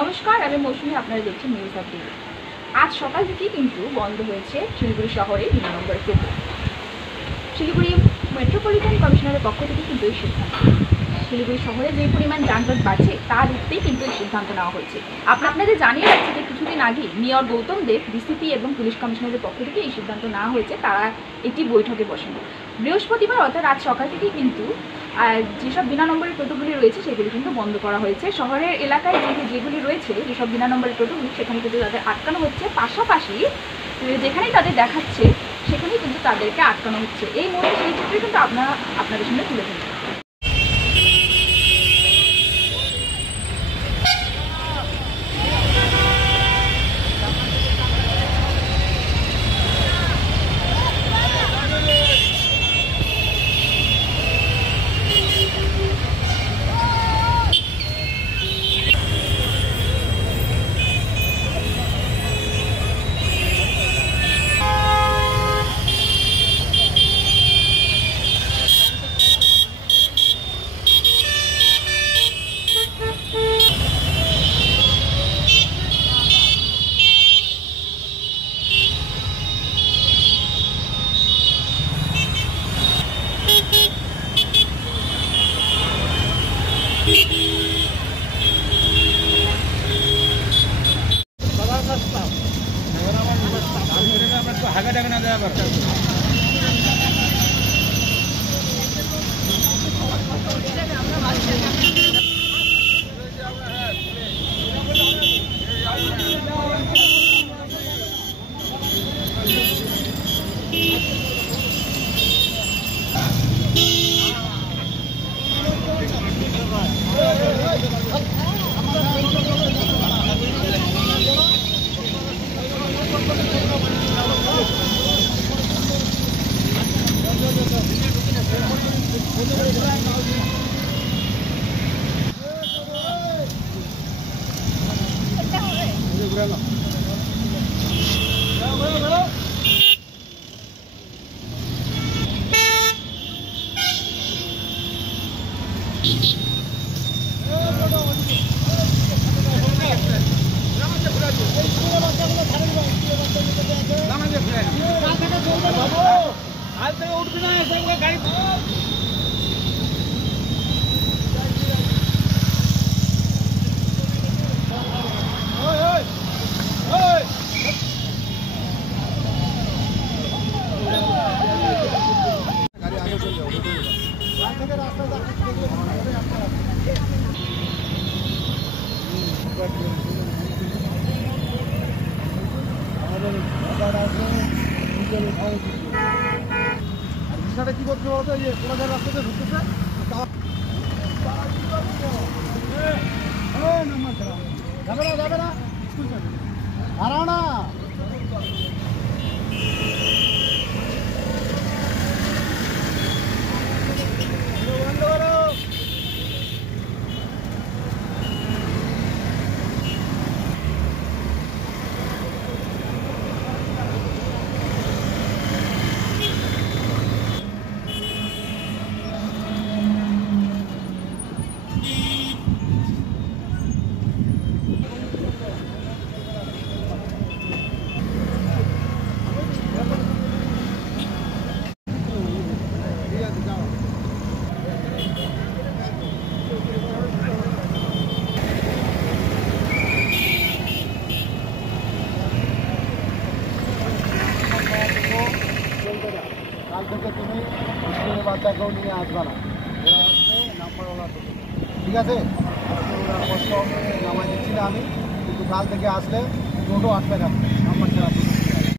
নমস্কার, আমি মৌসুমী। আপনারা দেখছেন নিউজ আপডেট। আজ সকাল থেকেই কিন্তু বন্ধ হয়েছে শিলিগুড়ি শহরে ২ নম্বর টোটো। শিলিগুড়ি মেট্রোপলিটন কমিশনারের পক্ষ থেকে কিন্তু এই সিদ্ধান্ত। শিলিগুড়ি শহরে যে পরিমাণ যানজট বাড়ছে তা রুখতেই কিন্তু এই সিদ্ধান্ত নেওয়া হয়েছে। আপনাদের জানিয়ে রাখছি যে কিছুদিন আগে মেয়র গৌতম দেব, ডিসিপি এবং পুলিশ কমিশনারের পক্ষ থেকে এই সিদ্ধান্ত নেওয়া হয়েছে। তারা একটি বৈঠকে বসেন বৃহস্পতিবার, অর্থাৎ রাত সকাল থেকেই কিন্তু যেসব বিনা নম্বরের টোটোগুলি রয়েছে সেগুলি কিন্তু বন্ধ করা হয়েছে। শহরের এলাকায় যেগুলি রয়েছে, যেসব বিনা নম্বরের টোটোগুলি, সেখানে কিন্তু তাদের আটকানো হচ্ছে। পাশাপাশি যেখানেই তাদের দেখাচ্ছে সেখানেই কিন্তু তাদেরকে আটকানো হচ্ছে। এই মুহূর্তে সেই চিত্রই কিন্তু আপনাদের সামনে তুলে ধরছি। বিষয়টা কি করতে বলতো, যে কোলাঘাট রাস্তাতে ঢুকতেছে যাবে না স্কুল হারাও না। কাল থেকে তুমি স্কুলের বাচ্চাকেও নিয়ে আসবে না, ওরা আসবে নাম্বারওয়ালা, ঠিক আছে? ওরা কষ্ট নামাই দিচ্ছি না আমি, কিন্তু কাল থেকে আসলে টোটো আটকে যাবে।